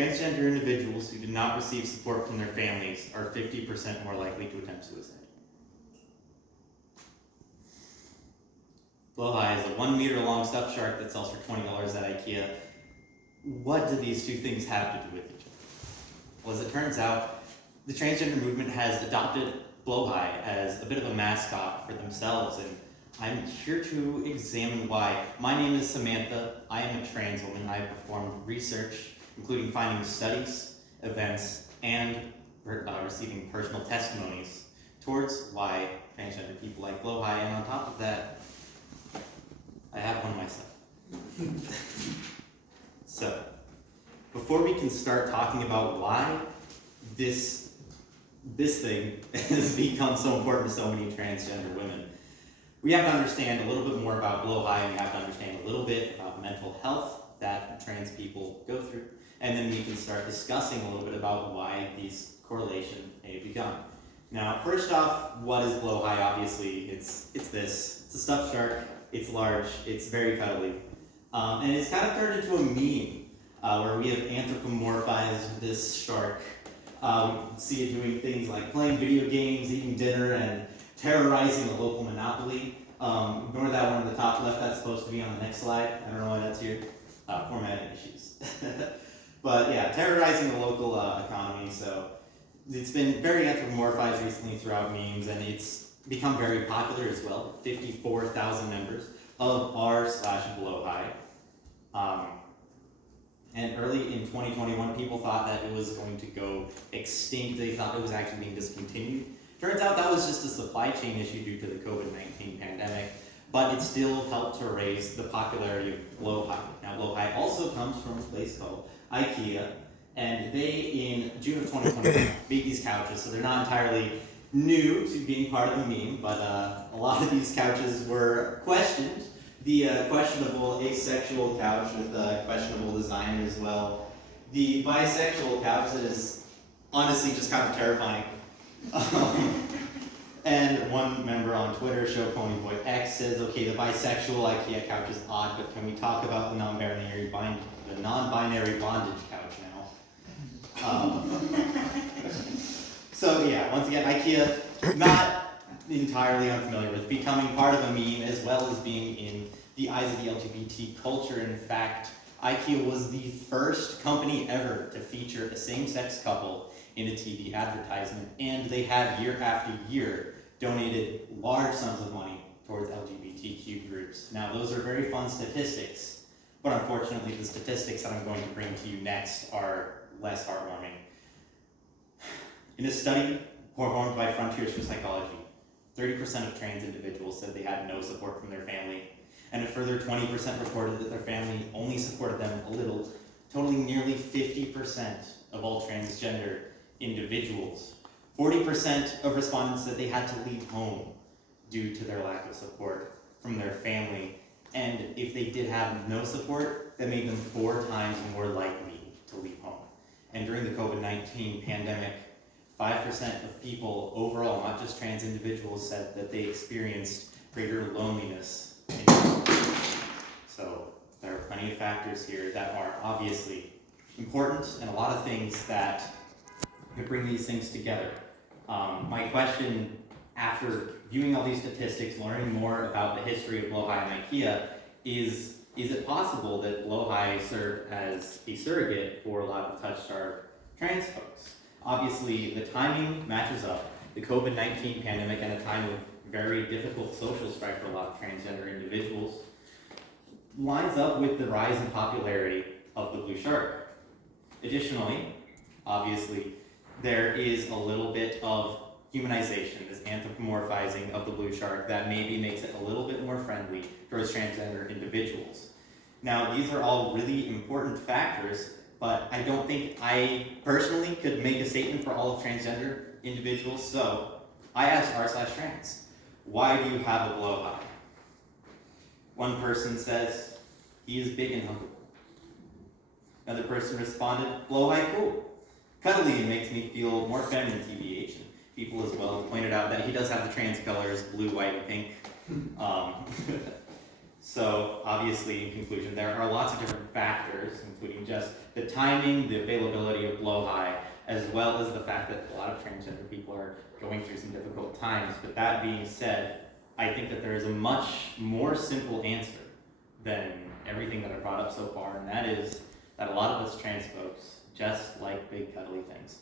transgender individuals who did not receive support from their families are 50% more likely to attempt suicide. Blahaj is a 1 meter long stuffed shark that sells for $20 at IKEA. What do these two things have to do with each other? Well, as it turns out, the transgender movement has adopted blahaj as a bit of a mascot for themselves, and I'm here to examine why. My name is Samantha. I am a trans woman. I have performed research, including finding studies, events, and receiving personal testimonies towards why transgender people like blahaj, and on top of that, I have one myself. So, before we can start talking about why this thing has become so important to so many transgender women, we have to understand a little bit more about blahaj, and we have to understand a little bit about mental health that trans people go through, and then we can start discussing a little bit about why these correlations may have begun. Now, first off, what is blahaj? Obviously, it's a stuffed shark. It's large, it's very cuddly, and it's kind of turned into a meme where we have anthropomorphized this shark. We see it doing things like playing video games, eating dinner, and terrorizing a local monopoly. Ignore that one on the top left, that's supposed to be on the next slide. I don't know why that's here. Formatting issues. But yeah, terrorizing the local economy. So it's been very anthropomorphized recently throughout memes, and it's become very popular as well. 54,000 members of r/blahaj. And early in 2021, people thought that it was going to go extinct. They thought it was actually being discontinued. Turns out that was just a supply chain issue due to the COVID-19 pandemic, but it still helped to raise the popularity of blahaj. Now, blahaj also comes from a place called IKEA, and they, in June of 2020, made these couches, so they're not entirely new to being part of the meme, but a lot of these couches were questioned. The questionable asexual couch with questionable design as well. The bisexual couch that is honestly just kind of terrifying. And one member on Twitter, ShowPonyBoyX, says, okay, the bisexual IKEA couch is odd, but can we talk about the non-binary bondage couch now? So yeah, once again, IKEA, not entirely unfamiliar with, becoming part of a meme as well as being in the eyes of the LGBT culture. In fact, IKEA was the first company ever to feature a same-sex couple in a TV advertisement, and they have year after year donated large sums of money towards LGBTQ groups. Now, those are very fun statistics, but unfortunately the statistics that I'm going to bring to you next are less heartwarming. In a study performed by Frontiers for Psychology, 30% of trans individuals said they had no support from their family, and a further 20% reported that their family only supported them a little, totaling nearly 50% of all transgender individuals. 40% of respondents said they had to leave home due to their lack of support from their family, and if they did have no support, that made them 4 times more likely to leave home. And during the COVID-19 pandemic, 5% of people overall, not just trans individuals, said that they experienced greater loneliness. So there are plenty of factors here that are obviously important, and a lot of things that could bring these things together. My question, after viewing all these statistics, learning more about the history of blahaj and IKEA, is it possible that blahaj served as a surrogate for a lot of touch-starved trans folks? Obviously, the timing matches up. The COVID-19 pandemic at a time of very difficult social strife for a lot of transgender individuals lines up with the rise in popularity of the blue shark. Additionally, obviously, there is a little bit of humanization, this anthropomorphizing of the blue shark that maybe makes it a little bit more friendly towards transgender individuals. Now, these are all really important factors, but I don't think I personally could make a statement for all of transgender individuals, so I asked r/trans, why do you have a blahaj? One person says, he is big and huggable. Another person responded, blahaj cool. Cuddly and makes me feel more feminine, TBH. And people as well pointed out that he does have the trans colors, blue, white, and pink. So obviously, in conclusion, there are lots of different factors, including just the timing, the availability of blowhigh, as well as the fact that a lot of transgender people are going through some difficult times. But that being said, I think that there is a much more simple answer than everything that I brought up so far, and that is that a lot of us trans folks just like big cuddly things.